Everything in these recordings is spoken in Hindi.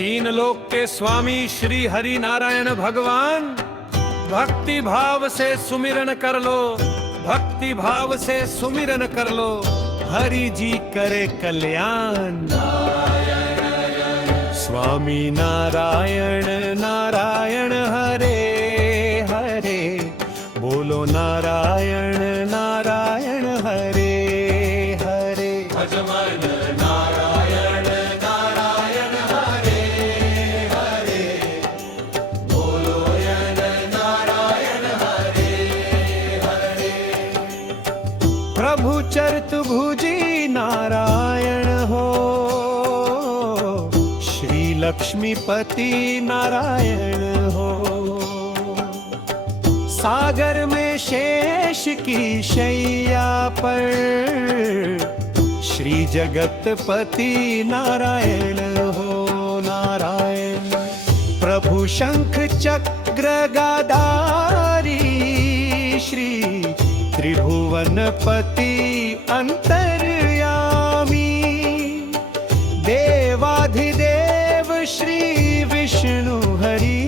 तीन लोक के स्वामी श्री हरि नारायण भगवान, भक्ति भाव से सुमिरन कर लो, भक्ति भाव से सुमिरन कर लो, हरि जी करे कल्याण। स्वामी नारायण नारायण हरे हरे, बोलो नारायण नारायण हरे हरे। भजमन नारायण नारायण हरे हरे, बोलो नारायण हरे हरे। प्रभु चरित भुजी नारायण हो, श्री लक्ष्मीपति नारायण हो। सागर में शेष की शैया पर, श्री जगतपति नारायण हो नारायण। प्रभु शंख चक्र गदारी, श्री त्रिभुवनपति अंतर्यामी। देवाधिदेव श्री विष्णु हरि,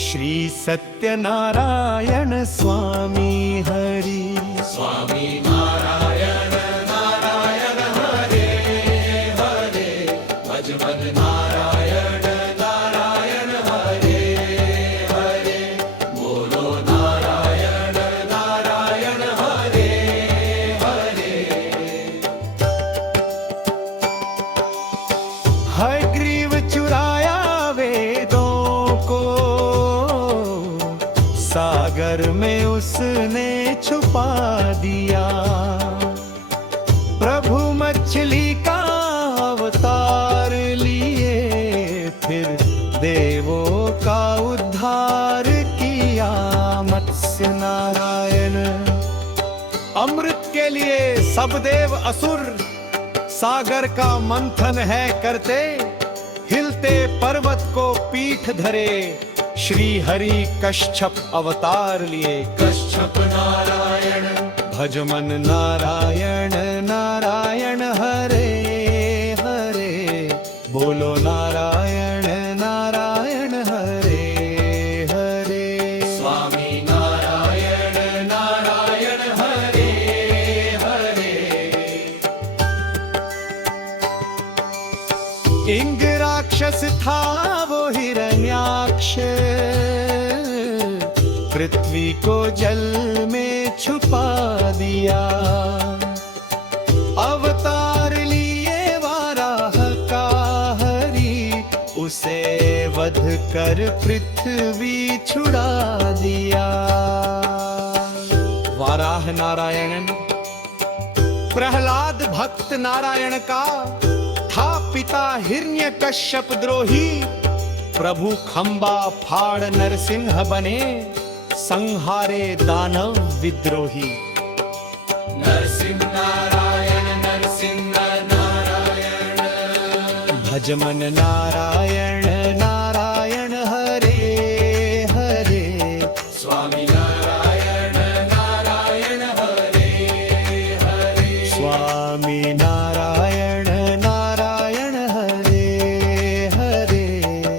श्री सत्यनारायण स्वामी हरि। स्वामी नारायण नारायण हरे हरे, भजमन नारायण नारायण हरे हरे, बोलो नारायण नारायण हरे हरे। हयग्रीव चुराया वेदों को, सागर में उसने छुपा दिया। प्रभु मछली का अवतार लिए, फिर देवों का उद्धार किया मत्स्य नारायण। अमृत के लिए सब देव असुर सागर का मंथन है करते, हिलते पर्वत को पीठ धरे, श्री हरि कश्यप अवतार लिए। कश्यप नारायण, भजमन नारायण नारायण हरे हरे, बोलो नारायण नारायण हरे हरे। स्वामी नारायण नारायण हरे हरे। इंग राक्षस था वो हिरण्याक्ष, पृथ्वी को जल में छुपा दिया। अवतार लिए वाराह का हरि, उसे वध कर पृथ्वी छुड़ा दिया। वाराह नारायण प्रहलाद भक्त नारायण का था पिता हिरण्यकश्यप द्रोही। प्रभु खंबा फाड़ नरसिंह बने, संहारे दानव विद्रोही। नरसिंह नारायण भजमन नारायण नारायण हरे हरे। स्वामी नारायण नारायण हरे हरे, स्वामी नारायण नारायण हरे हरे,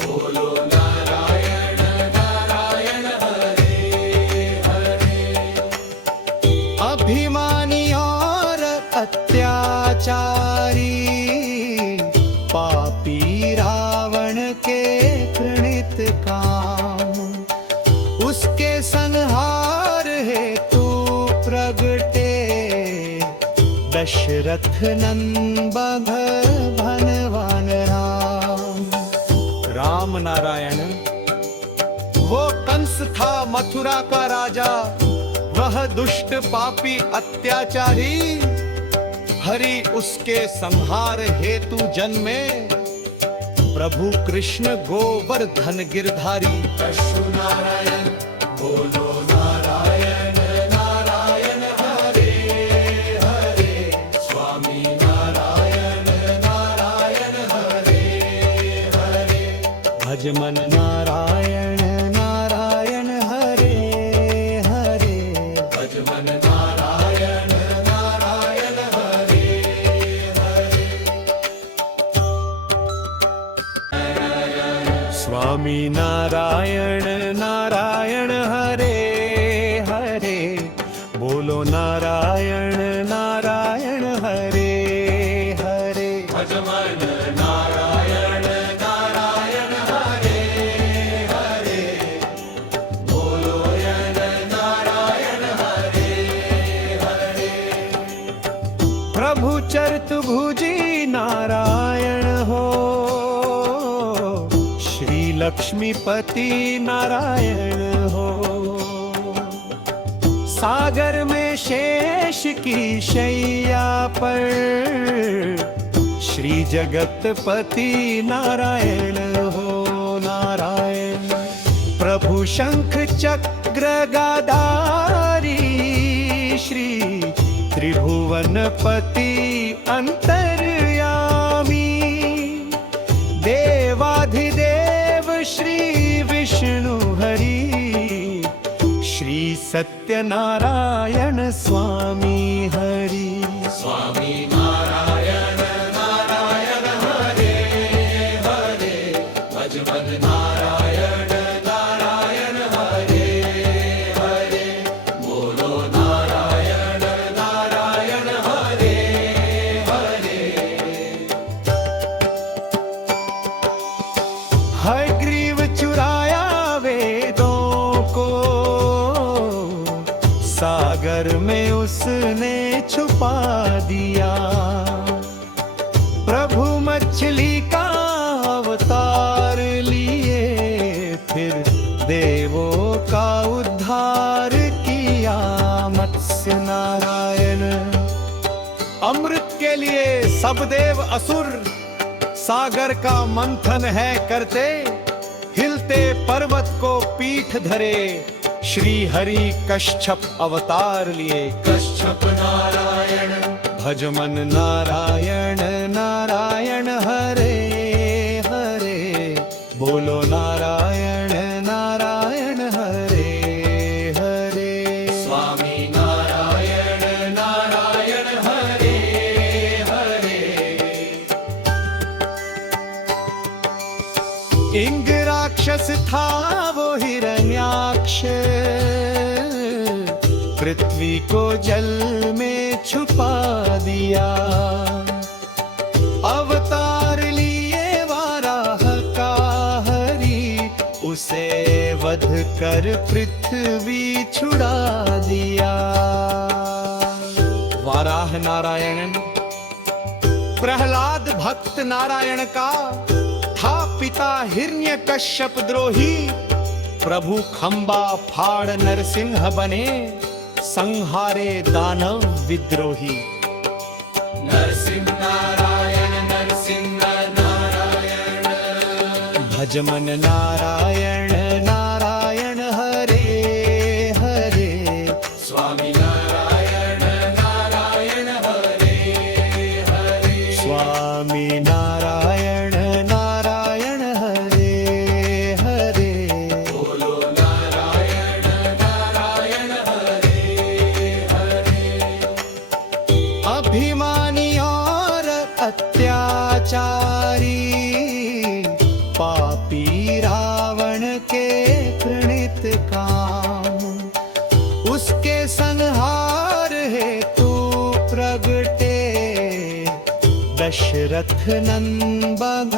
बोलो नारायण नारायण हरे हरे। अभिमानी और अत्याचारी, पापी रावण के घृणित काम, उसके संहार हेतु प्रगटे, दशरथ नंदन धनवान राम। राम नारायण वो कंस था मथुरा का राजा, वह दुष्ट पापी अत्याचारी। हरि उसके संहार हेतु जन्मे, प्रभु कृष्ण गोवर्धन गिरधारी। अश्वु नारायण बोलो नारायण नारायण हरे हरे, स्वामी नारायण नारायण हरे हरे, भजमन नारायण नारायण हरे हरे, भजमन नारायण नारायण हरे हरे। स्वामी नारायण नारायण हरे हरे, बोलो नारायण नारायण हरे हरे। भजमन नारायण नारायण हरे हरे, बोलो यन नारायण हरे हरे। प्रभु चरित भुजी नारायण हो, श्री लक्ष्मीपति नारायण हो। सागर में शेष की शैया पर, श्री जगतपति नारायण हो नारायण। प्रभु शंख चक्र गदारी, श्री त्रिभुवनपति अंतर्यामी। देवाधिदेव श्री विष्णु हरि, श्री सत्यनारायण स्वामी हरि। स्वामी नारायण नारायण हरे हरे, भजमन नारायण नारायण हरे हरे, बोलो नारायण नारायण हरे हरे। हयग्रीव चुराया वेदों को, सागर में उसने छुपा दिया। प्रभु मछली का अवतार लिए, फिर देवों का उद्धार किया मत्स्य नारायण। अमृत के लिए सब देव असुर सागर का मंथन है करते, हिलते पर्वत को पीठ धरे, श्री हरि कश्यप अवतार लिए। कश्यप नारायण भजमन नारायण नारायण हरे हरे, बोलो नारायण नारायण हरे हरे। स्वामी नारायण नारायण हरे हरे। इंग राक्षस था वो हिरण्याक्ष, पृथ्वी को जल में छुपा दिया। अवतार लिए वाराह का हरि, उसे वध कर पृथ्वी छुड़ा दिया। वाराह नारायण प्रहलाद भक्त नारायण का था पिता हिरण्यकश्यप द्रोही। प्रभु खंबा फाड़ नरसिंह बने, संहारे दानव विद्रोही। नरसिंह नारायण भजमन नारायण नारायण हरे हरे। स्वामी नारायण नारायण हरे हरे। स्वामी नारायण नारायण हरे हरे। बोलो नारायण नारायण हरे हरे। अभिमानी और अत्याचारी पापी रावण के प्रणित काम, उसके संहार हेतु प्रगटे दशरथ नंदन